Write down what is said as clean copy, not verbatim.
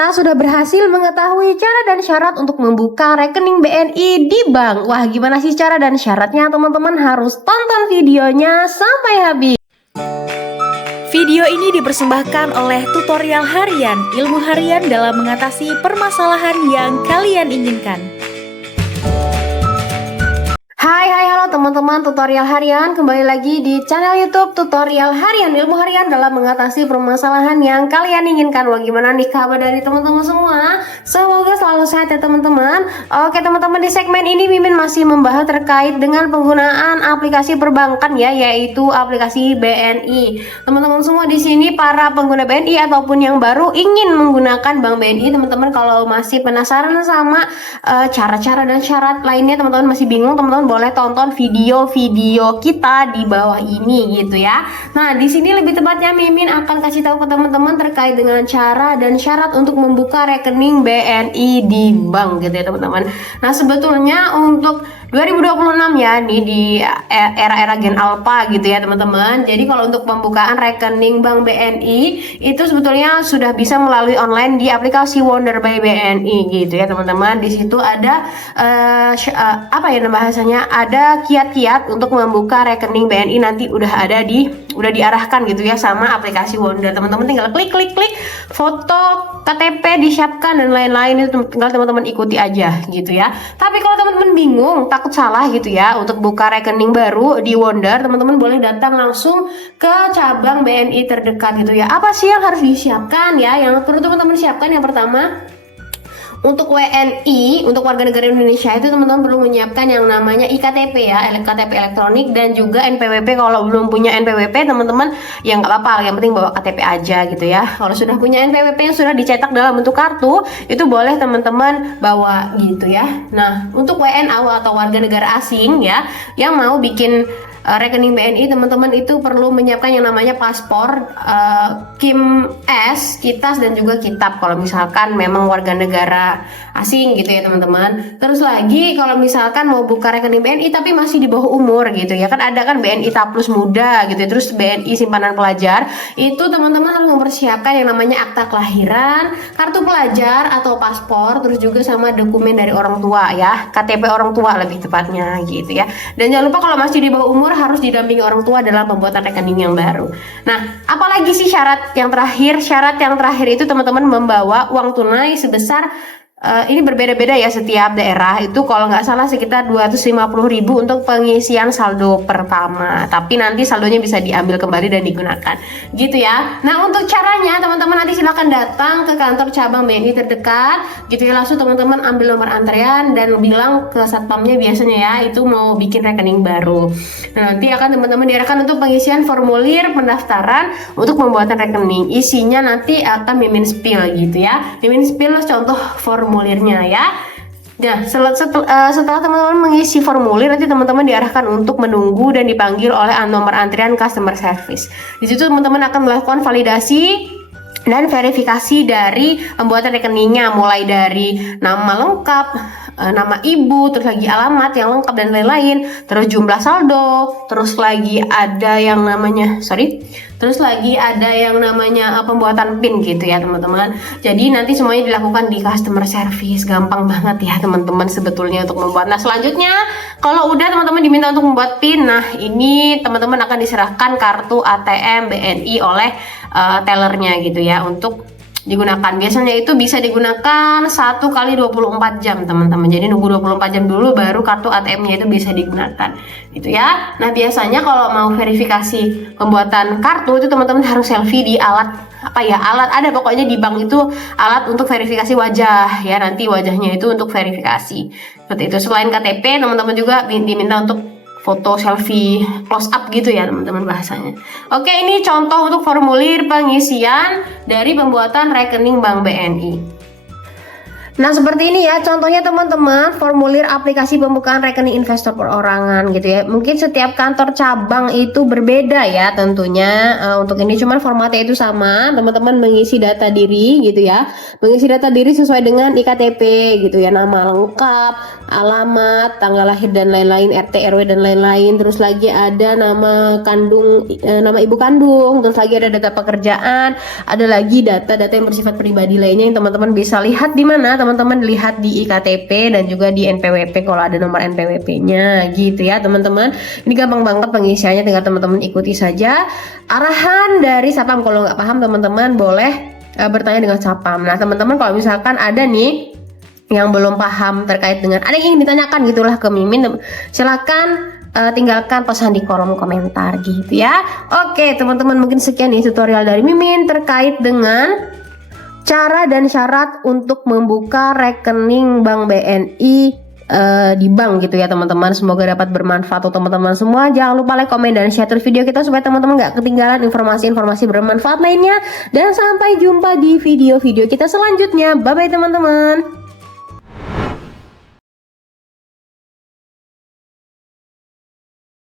Kita sudah berhasil mengetahui cara dan syarat untuk membuka rekening BNI di bank. Wah, gimana sih cara dan syaratnya? Teman-teman harus tonton videonya sampai habis. Video ini dipersembahkan oleh tutorial harian, ilmu harian dalam mengatasi permasalahan yang kalian inginkan. Hai halo teman-teman tutorial harian, kembali lagi di channel YouTube tutorial harian, ilmu harian dalam mengatasi permasalahan yang kalian inginkan. Wah, gimana nih kabar dari teman-teman semua? Semoga selalu sehat ya teman-teman. Oke teman-teman, di segmen ini Mimin masih membahas terkait dengan penggunaan aplikasi perbankan ya, yaitu aplikasi BNI. Teman-teman semua di sini para pengguna BNI ataupun yang baru ingin menggunakan bank BNI, teman-teman kalau masih penasaran sama cara-cara dan syarat lainnya, teman-teman masih bingung, teman-teman boleh tonton video-video kita di bawah ini gitu ya. Nah, di sini lebih tepatnya Mimin akan kasih tahu ke teman-teman terkait dengan cara dan syarat untuk membuka rekening BNI di bank gitu ya teman-teman. Nah, sebetulnya untuk 2026 ya nih di era-era Gen Alpha gitu ya teman-teman. Jadi kalau untuk pembukaan rekening bank BNI itu sebetulnya sudah bisa melalui online di aplikasi Wonder by BNI gitu ya teman-teman. Di situ ada apa ya bahasanya, ada kiat-kiat untuk membuka rekening BNI nanti udah diarahkan gitu ya sama aplikasi Wonder. Teman-teman tinggal klik foto KTP disiapkan dan lain-lain, itu tinggal teman-teman ikuti aja gitu ya. Tapi kalau teman-teman bingung, takut salah gitu ya untuk buka rekening baru di Wonder, teman-teman boleh datang langsung ke cabang BNI terdekat gitu ya. Apa sih yang harus disiapkan ya? Yang perlu teman-teman siapkan, yang pertama, untuk WNI, untuk warga negara Indonesia itu teman-teman perlu menyiapkan yang namanya IKTP ya, KTP elektronik, dan juga NPWP. Kalau belum punya NPWP teman-teman ya nggak apa-apa, yang penting bawa KTP aja gitu ya. Kalau sudah punya NPWP yang sudah dicetak dalam bentuk kartu, itu boleh teman-teman bawa gitu ya. Nah, untuk WNA atau warga negara asing ya yang mau bikin rekening BNI, teman-teman itu perlu menyiapkan yang namanya paspor, KIM S, KITAS, dan juga kitab kalau misalkan memang warga negara asing gitu ya teman-teman. Terus lagi kalau misalkan mau buka rekening BNI tapi masih di bawah umur gitu ya, kan ada kan BNI Taplus Muda gitu ya, terus BNI Simpanan Pelajar, itu teman-teman harus mempersiapkan yang namanya akta kelahiran, kartu pelajar atau paspor, terus juga sama dokumen dari orang tua ya, KTP orang tua lebih tepatnya gitu ya. Dan jangan lupa kalau masih di bawah umur harus didampingi orang tua dalam pembuatan rekening yang baru. Nah, apalagi sih syarat yang terakhir? Syarat yang terakhir itu teman-teman membawa uang tunai sebesar ini berbeda-beda ya setiap daerah, itu kalau nggak salah sekitar 250.000 untuk pengisian saldo pertama, tapi nanti saldonya bisa diambil kembali dan digunakan gitu ya. Nah, untuk caranya teman-teman nanti silahkan datang ke kantor cabang BNI terdekat gitu ya, langsung teman-teman ambil nomor antrean dan bilang ke satpamnya biasanya ya itu mau bikin rekening baru. Nah, nanti akan teman-teman diarahkan untuk pengisian formulir pendaftaran untuk pembuatan rekening. Isinya nanti akan Mimin spill gitu ya, Mimin spill contoh formulirnya ya. Nah, setelah teman-teman mengisi formulir, nanti teman-teman diarahkan untuk menunggu dan dipanggil oleh nomor antrian customer service. Di situ teman-teman akan melakukan validasi dan verifikasi dari pembuatan rekeningnya, mulai dari nama lengkap, nama ibu, terus lagi alamat yang lengkap dan lain-lain, terus jumlah saldo, terus lagi ada yang namanya pembuatan PIN gitu ya teman-teman. Jadi nanti semuanya dilakukan di customer service, gampang banget ya teman-teman sebetulnya untuk membuat. Nah, selanjutnya kalau udah teman-teman diminta untuk membuat PIN, nah ini teman-teman akan diserahkan kartu ATM BNI oleh tellernya gitu ya untuk digunakan. Biasanya itu bisa digunakan 1 kali 24 jam teman-teman, jadi nunggu 24 jam dulu baru kartu ATM-nya itu bisa digunakan gitu ya. Nah, biasanya kalau mau verifikasi pembuatan kartu itu teman-teman harus selfie di alat ada pokoknya di bank itu alat untuk verifikasi wajah ya, nanti wajahnya itu untuk verifikasi seperti itu. Selain KTP, teman-teman juga diminta untuk foto selfie close up gitu ya teman-teman bahasanya. Oke, ini contoh untuk formulir pengisian dari pembuatan rekening bank BNI. Nah seperti ini ya contohnya teman-teman, formulir aplikasi pembukaan rekening investor perorangan gitu ya. Mungkin setiap kantor cabang itu berbeda ya tentunya. Untuk ini cuman formatnya itu sama, teman-teman mengisi data diri gitu ya. Mengisi data diri sesuai dengan IKTP gitu ya, nama lengkap, alamat, tanggal lahir dan lain-lain, RT, RW dan lain-lain. Terus lagi ada nama kandung, nama ibu kandung, terus lagi ada data pekerjaan, ada lagi data-data yang bersifat pribadi lainnya yang teman-teman bisa lihat di mana? Teman-teman lihat di IKTP dan juga di NPWP kalau ada nomor NPWP-nya gitu ya teman-teman. Ini gampang banget pengisiannya, tinggal teman-teman ikuti saja arahan dari Satpam. Kalau nggak paham teman-teman boleh bertanya dengan Satpam. Nah teman-teman kalau misalkan ada nih yang belum paham terkait dengan ada yang ingin ditanyakan gitulah ke Mimin, silakan tinggalkan pesan di kolom komentar gitu ya. Oke teman-teman, mungkin sekian nih tutorial dari Mimin terkait dengan cara dan syarat untuk membuka rekening Bank BNI di bank gitu ya teman-teman. Semoga dapat bermanfaat untuk teman-teman semua. Jangan lupa like, komen, dan share terus video kita supaya teman-teman gak ketinggalan informasi-informasi bermanfaat lainnya. Dan sampai jumpa di video-video kita selanjutnya. Bye-bye teman-teman.